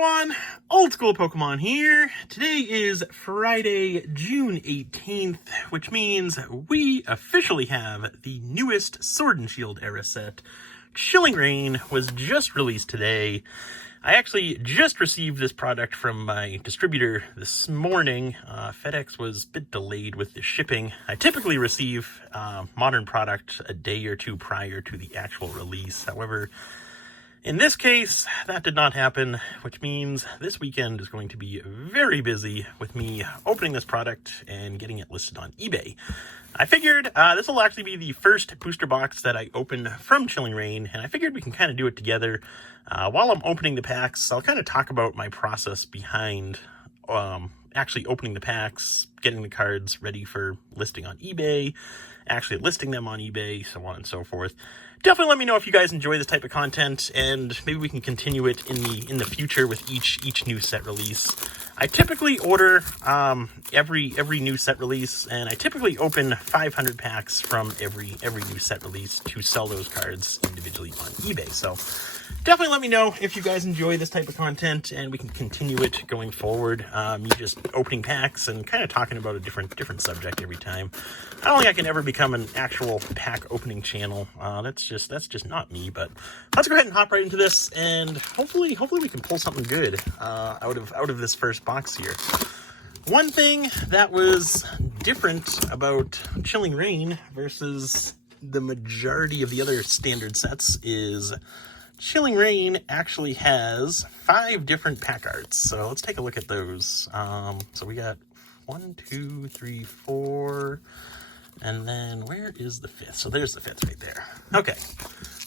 everyone, Old School Pokemon here. Today is Friday, June 18th, which means we officially have the newest Sword and Shield era set. Chilling Reign was just released today. I actually just received this product from my distributor this morning. FedEx was a bit delayed with the shipping. I typically receive modern product a day or two prior to the actual release. However, in this case, that did not happen, which means this weekend is going to be very busy with me opening this product and getting it listed on eBay. I figured this will actually be the first booster box that I open from Chilling Reign, and I figured we can kind of do it together. While I'm opening the packs, I'll kind of talk about my process behind actually opening the packs, getting the cards ready for listing on eBay, actually listing them on eBay, so on and so forth. Definitely let me know if you guys enjoy this type of content, and maybe we can continue it in the future with each new set release. I typically order every new set release, and I typically open 500 packs from every new set release to sell those cards individually on eBay. So definitely let me know if you guys enjoy this type of content, and we can continue it going forward. Me just opening packs and kind of talking about a different subject every time. I don't think I can ever become an actual pack opening channel. That's just not me. But let's go ahead and hop right into this, and hopefully we can pull something good out of this first box here. One thing that was different about Chilling Reign versus the majority of the other standard sets is Chilling Reign actually has 5 different pack arts. So let's take a look at those. So we got 1, 2, 3, 4, and then where is the 5th? So there's the 5th right there. Okay.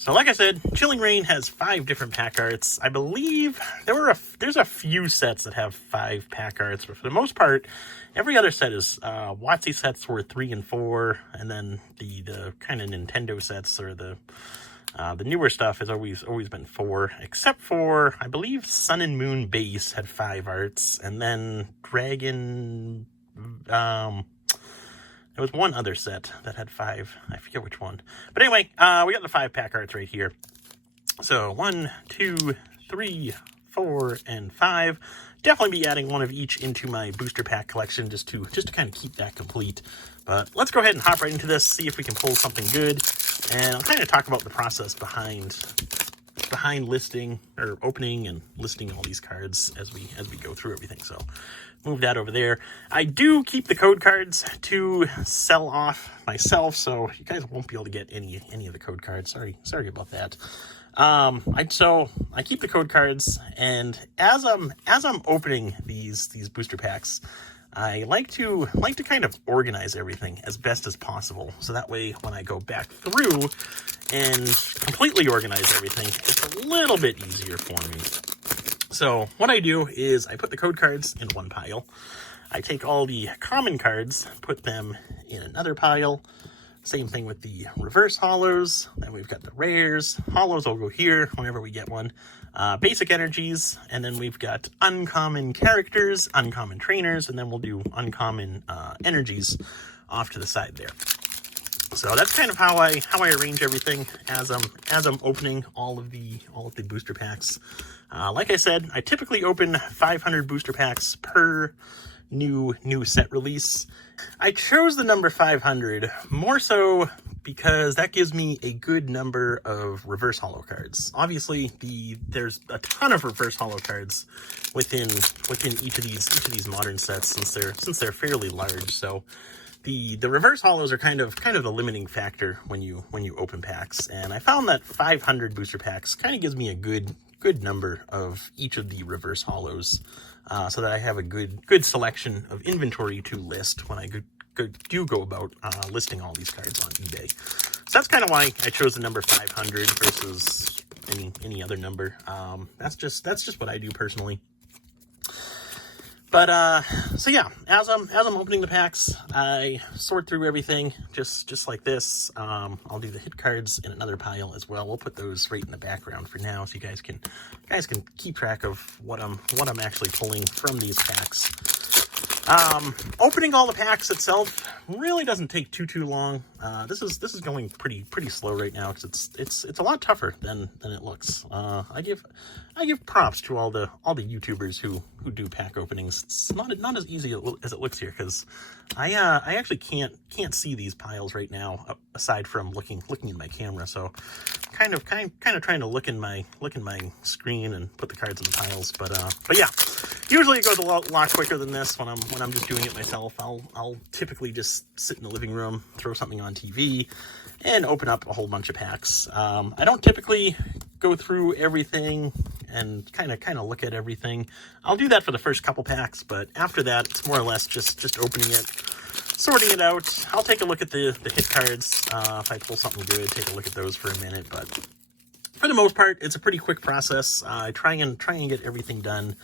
So like I said, Chilling Reign has 5 different pack arts. I believe there's a few sets that have 5 pack arts, but for the most part, every other set is WotC sets were 3 and 4, and then the kind of Nintendo sets or the newer stuff has always been 4, except for, I believe, Sun and Moon Base had 5 arts, and then Dragon, there was one other set that had 5. I forget which one. But anyway, we got the 5 pack arts right here. So 1, 2, 3, 4, and 5. Definitely be adding one of each into my booster pack collection just to kind of keep that complete. But let's go ahead and hop right into this, see if we can pull something good. And I'll kind of talk about the process behind listing or opening and listing all these cards as we go through everything. So move that over there. I do keep the code cards to sell off myself, so you guys won't be able to get any of the code cards. Sorry about that. So I keep the code cards, and as I'm opening these booster packs, I like to kind of organize everything as best as possible, so that way when I go back through and completely organize everything, it's a little bit easier for me. So what I do is I put the code cards in one pile. I take all the common cards, put them in another pile. Same thing with the reverse hollows. Then we've got the rares. Hollows will go here whenever we get one. Basic energies, and then we've got uncommon characters, uncommon trainers, and then we'll do uncommon energies off to the side there. So that's kind of how I arrange everything as I'm opening all of the booster packs. Like I said, I typically open 500 booster packs per new set release. I chose the number 500 more so because that gives me a good number of reverse holo cards. Obviously, there's a ton of reverse holo cards within each of these modern sets since they're fairly large. So the reverse holos are kind of the limiting factor when you open packs. And I found that 500 booster packs kind of gives me a good number of each of the reverse holos, so that I have a good selection of inventory to list when I do go about listing all these cards on eBay. So that's kind of why I chose the number 500 versus any other number. That's just what I do personally. But so yeah, as I'm opening the packs, I sort through everything just like this. I'll do the hit cards in another pile as well. We'll put those right in the background for now, so you guys can keep track of what I'm actually pulling from these packs. Opening all the packs itself really doesn't take too long. This is going pretty slow right now because it's a lot tougher than it looks. I give props to all the YouTubers who do pack openings. It's not as easy as it looks here, because I actually can't see these piles right now aside from looking in my camera. So kind of trying to look in my screen and put the cards in the piles. But yeah, usually it goes a lot quicker than this when I'm just doing it myself. I'll typically just sit in the living room, throw something on TV, and open up a whole bunch of packs. I don't typically go through everything and kind of look at everything. I'll do that for the first couple packs, but after that, it's more or less just opening it, sorting it out. I'll take a look at the hit cards. If I pull something good, take a look at those for a minute, but for the most part, it's a pretty quick process. I try and get everything done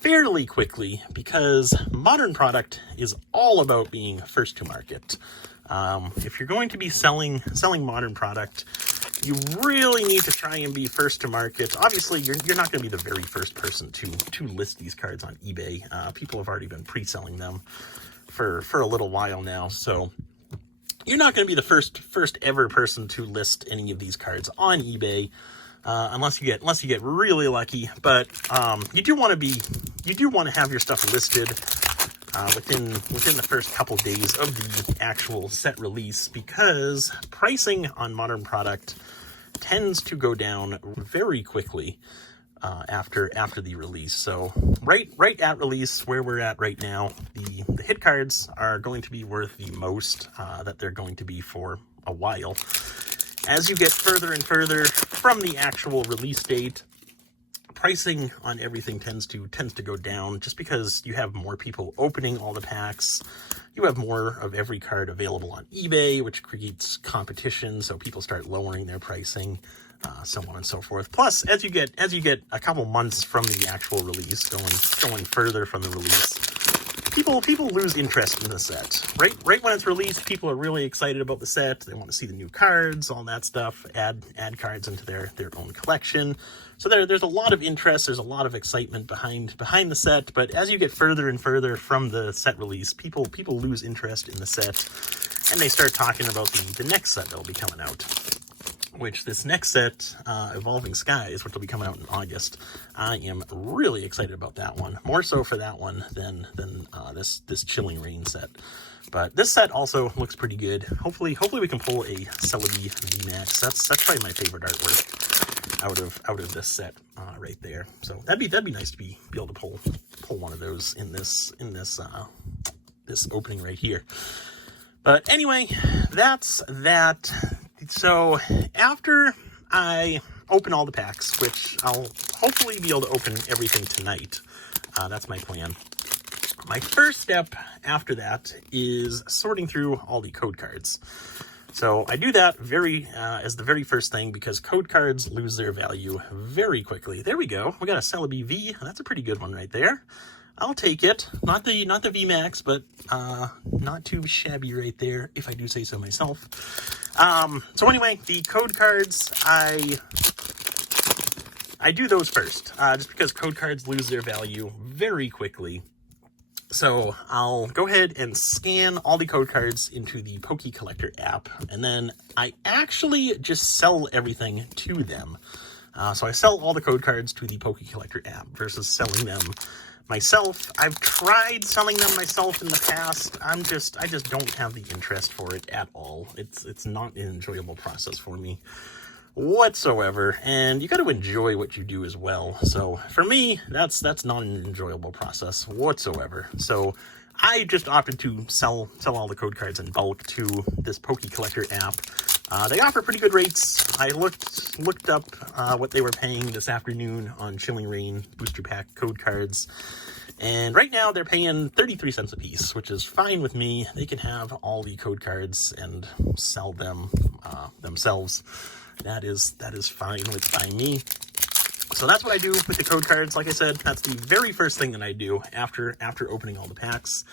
fairly quickly, because modern product is all about being first to market. If you're going to be selling modern product, you really need to try and be first to market. Obviously, you're not going to be the very first person to list these cards on eBay. People have already been pre-selling them for a little while now, so you're not going to be the first ever person to list any of these cards on eBay, unless you get really lucky. But you do want to have your stuff listed within the first couple days of the actual set release, because pricing on modern product tends to go down very quickly after the release. So right at release, where we're at right now, the hit cards are going to be worth the most that they're going to be for a while. As you get further and further from the actual release date, pricing on everything tends to go down, just because you have more people opening all the packs. You have more of every card available on eBay, which creates competition, so people start lowering their pricing, so on and so forth. Plus, as you get a couple months from the actual release, going further from the release, people lose interest in the set. Right when it's released, people are really excited about the set. They want to see the new cards, all that stuff, add cards into their own collection. So there's a lot of interest, there's a lot of excitement behind the set. But as you get further and further from the set release, people lose interest in the set, and they start talking about the next set that'll be coming out. Which this next set, Evolving Skies, which will be coming out in August, I am really excited about that one. More so for that one than this Chilling Reign set. But this set also looks pretty good. Hopefully we can pull a Celebi VMAX. That's probably my favorite artwork out of this set right there. So that'd be nice to be able to pull one of those in this opening right here. But anyway, that's that. So after I open all the packs, which I'll hopefully be able to open everything tonight, that's my plan. My first step after that is sorting through all the code cards. So I do that as the very first thing, because code cards lose their value very quickly. There we go. We got a Celebi V. That's a pretty good one right there. I'll take it. Not the VMAX, but not too shabby right there, if I do say so myself. So anyway, the code cards, I do those first, just because code cards lose their value very quickly. So I'll go ahead and scan all the code cards into the Poke Collector app, and then I actually just sell everything to them. So I sell all the code cards to the Poke Collector app versus selling them myself. I've tried selling them myself in the past. I just don't have the interest for it at all. It's not an enjoyable process for me whatsoever, and you got to enjoy what you do as well. So for me, that's not an enjoyable process whatsoever. So I just opted to sell all the code cards in bulk to this Poke Collector app. They offer pretty good rates. I looked up what they were paying this afternoon on Chilling Reign booster pack code cards, and right now they're paying 33 cents a piece, which is fine with me. They can have all the code cards and sell them themselves. That is fine by me. So that's what I do with the code cards. Like I said, that's the very first thing that I do after opening all the packs,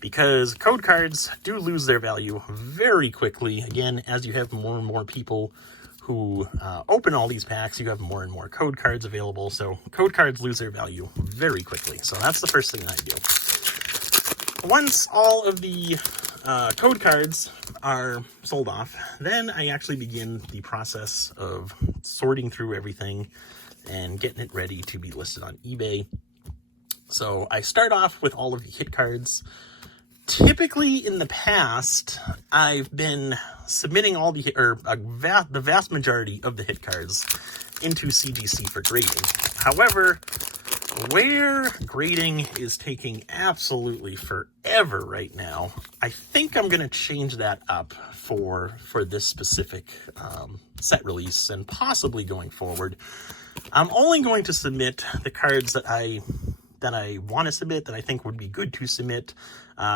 because code cards do lose their value very quickly. Again, as you have more and more people who open all these packs, you have more and more code cards available. So code cards lose their value very quickly. So that's the first thing that I do. once all of the code cards are sold off, then I actually begin the process of sorting through everything and getting it ready to be listed on eBay. So I start off with all of the hit cards. Typically in the past, I've been submitting all the vast majority of the hit cards into CGC for grading. However, where grading is taking absolutely forever right now, I think I'm going to change that up for this specific set release, and possibly going forward. I'm only going to submit the cards that I want to submit, that I think would be good to submit.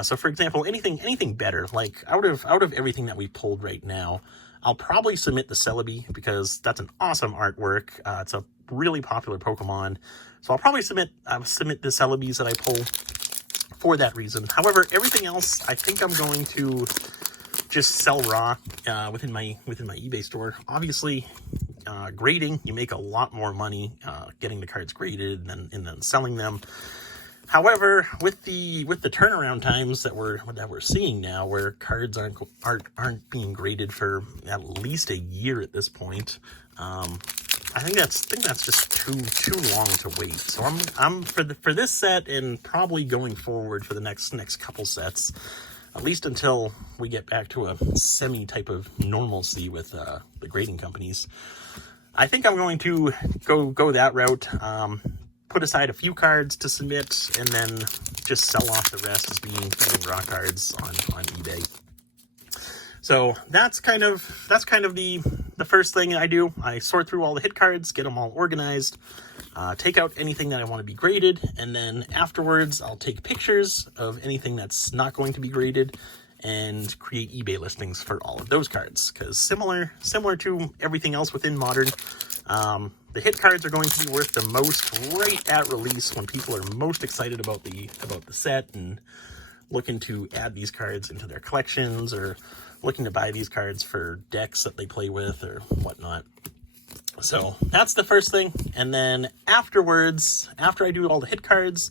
So for example, anything better, like out of everything that we pulled right now, I'll probably submit the Celebi, because that's an awesome artwork. It's a really popular Pokemon. So I'll probably submit the Celebis that I pull for that reason. However, everything else, I think I'm going to just sell raw within my eBay store. Obviously, grading, you make a lot more money getting the cards graded and then selling them. However, with the turnaround times that we're seeing now, where cards aren't being graded for at least a year at this point, I think that's just too long to wait. So I'm for this set, and probably going forward for the next couple sets, at least until we get back to a semi type of normalcy with the grading companies, I think I'm going to go that route. Put aside a few cards to submit, and then just sell off the rest as being raw cards on eBay. So that's kind of the first thing I do. I sort through all the hit cards, get them all organized, take out anything that I want to be graded, and then afterwards I'll take pictures of anything that's not going to be graded and create eBay listings for all of those cards. Because similar to everything else within Modern, the hit cards are going to be worth the most right at release, when people are most excited about the set and looking to add these cards into their collections, or looking to buy these cards for decks that they play with or whatnot. So that's the first thing. And then afterwards, after I do all the hit cards,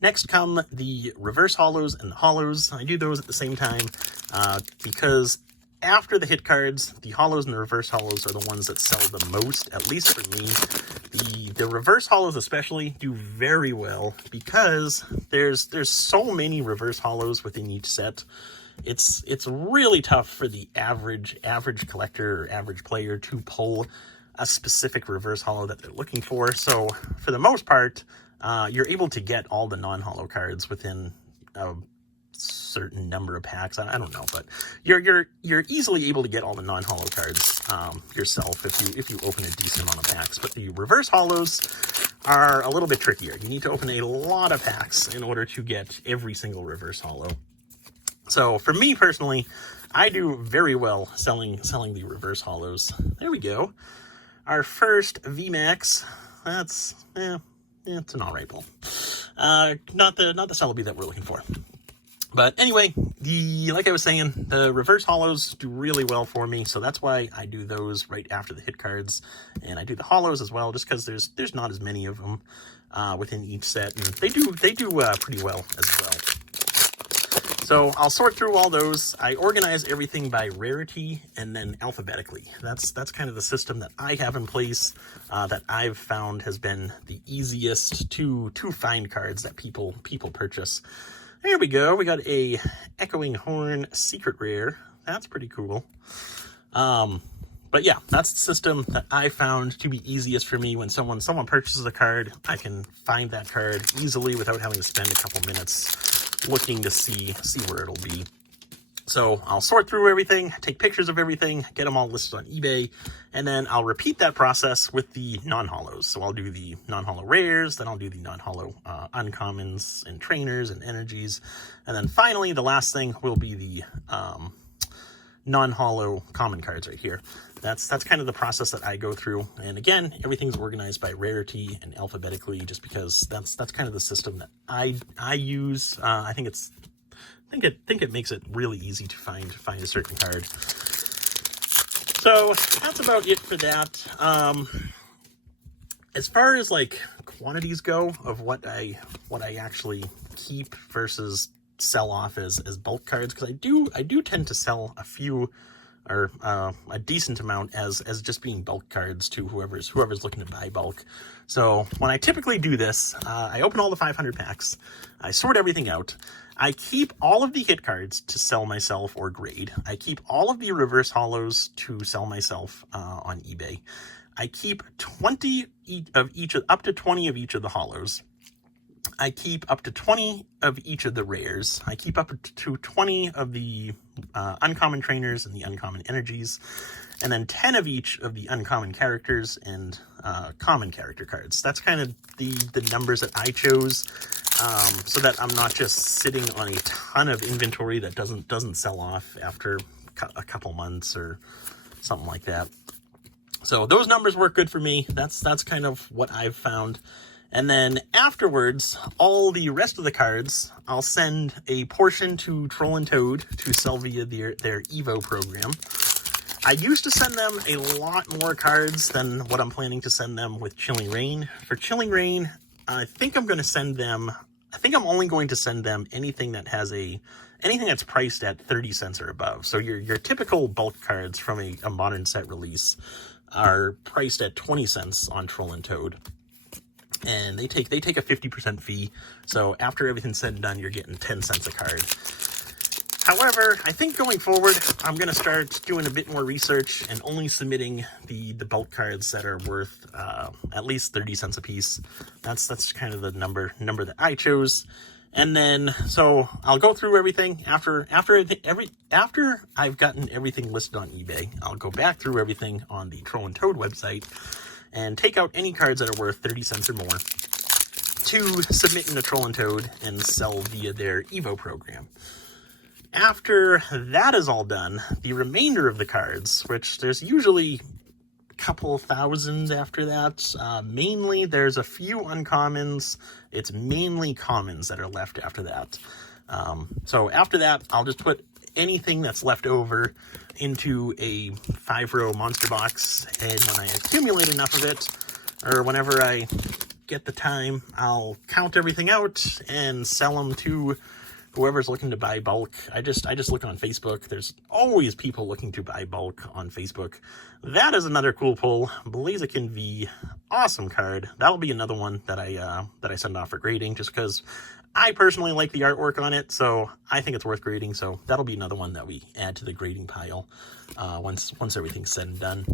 next come the reverse holos and the holos. I do those at the same time because after the hit cards, the holos and the reverse holos are the ones that sell the most, at least for me. The reverse holos especially do very well, because there's so many reverse holos within each set. It's really tough for the average collector or average player to pull a specific reverse holo that they're looking for. So for the most part, you're able to get all the non-holo cards within a certain number of packs. I don't know, but you're easily able to get all the non-holo cards yourself if you open a decent amount of packs. But the reverse holos are a little bit trickier. You need to open a lot of packs in order to get every single reverse holo. So for me personally, I do very well selling the reverse holos. There we go. Our first VMAX. That's it's an alright pull. Not the Celebi that we're looking for. But anyway, like I was saying, the reverse holos do really well for me, so that's why I do those right after the hit cards, and I do the holos as well, just because there's not as many of them within each set, and they do pretty well as well. So I'll sort through all those. I organize everything by rarity and then alphabetically. That's kind of the system that I have in place that I've found has been the easiest to find cards that people purchase. There we go. We got a Echoing Horn secret rare. That's pretty cool. But yeah, that's the system that I found to be easiest for me. When someone purchases a card, I can find that card easily without having to spend a couple minutes looking to see where it'll be. So I'll sort through everything, take pictures of everything, get them all listed on eBay, and then I'll repeat that process with the non-holos. So I'll do the non-holo rares, then I'll do the non-holo uncommons and trainers and energies, and then finally the last thing will be the non-holo common cards right here. That's kind of the process that I go through. And again, everything's organized by rarity and alphabetically, just because that's kind of the system that I use. I think it makes it really easy to find a certain card. So that's about it for that. As far as like quantities go of what I actually keep versus sell off as bulk cards, because I do tend to sell a few, or a decent amount as just being bulk cards to whoever's looking to buy bulk. So when I typically do this, I open all the 500 packs, I sort everything out, I keep all of the hit cards to sell myself or grade, I keep all of the reverse holos to sell myself on eBay, I keep 20 of each, up to 20 of each of the holos, I keep up to 20 of each of the rares. I keep up to 20 of the uncommon trainers and the uncommon energies, and then 10 of each of the uncommon characters and common character cards. That's kind of the numbers that I chose, so that I'm not just sitting on a ton of inventory that doesn't sell off after a couple months or something like that. So those numbers work good for me. That's kind of what I've found. And then afterwards, all the rest of the cards, I'll send a portion to Troll and Toad to sell via their Evo program. I used to send them a lot more cards than what I'm planning to send them with Chilling Reign. For Chilling Reign, I think I'm only going to send them anything that's priced at 30 cents or above. So your typical bulk cards from a modern set release are priced at 20 cents on Troll and Toad. And they take a 50% fee, so after everything's said and done, you're getting 10 cents a card. However, I think going forward, I'm going to start doing a bit more research and only submitting the bulk cards that are worth at least 30 cents a piece. That's kind of the number that I chose. And then, so I'll go through everything after I've gotten everything listed on eBay. I'll go back through everything on the Troll and Toad website and take out any cards that are worth 30 cents or more to submit in a Troll and Toad and sell via their Evo program. After that is all done, the remainder of the cards, which there's usually a couple thousand after that, mainly there's a few uncommons, it's mainly commons that are left after that. So after that, I'll just put anything that's left over into a 5-row monster box, and when I accumulate enough of it, or whenever I get the time, I'll count everything out and sell them to whoever's looking to buy bulk. I just look on Facebook. There's always people looking to buy bulk on Facebook. That is another cool pull. Blaziken V, awesome card. That'll be another one that I send off for grading, just because I personally like the artwork on it, so I think it's worth grading. So that'll be another one that we add to the grading pile once everything's said and done.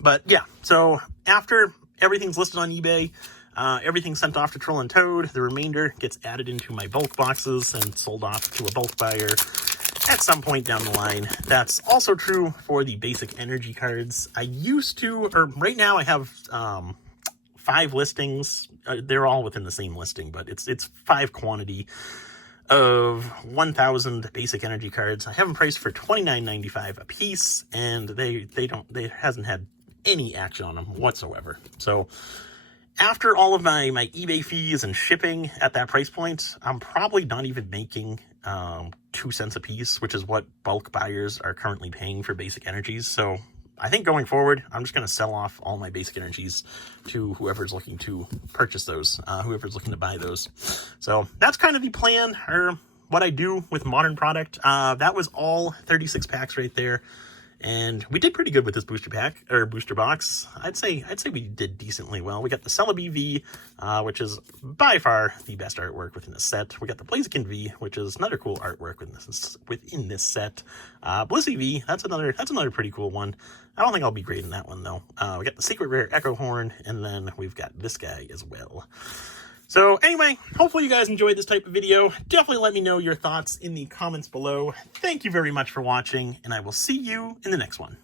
But yeah, so after everything's listed on eBay, everything's sent off to Troll and Toad, the remainder gets added into my bulk boxes and sold off to a bulk buyer at some point down the line. That's also true for the basic energy cards. I used to, or right now I have 5 listings. They're all within the same listing, but it's 5 quantity of 1,000 basic energy cards. I have them priced for $29.95 a piece, and they hasn't had any action on them whatsoever. So after all of my eBay fees and shipping at that price point, I'm probably not even making 2 cents a piece, which is what bulk buyers are currently paying for basic energies. So I think going forward, I'm just going to sell off all my basic energies to whoever's looking to purchase those, whoever's looking to buy those. So that's kind of the plan, or what I do with modern product. That was all 36 packs right there. And we did pretty good with this booster pack, or booster box. I'd say we did decently well. We got the Celebi V, which is by far the best artwork within the set. We got the Blaziken V, which is another cool artwork within this set. Blissey V, that's another pretty cool one. I don't think I'll be grading that one though. We got the Secret Rare Echo Horn, and then we've got this guy as well. So anyway, hopefully you guys enjoyed this type of video. Definitely let me know your thoughts in the comments below. Thank you very much for watching, and I will see you in the next one.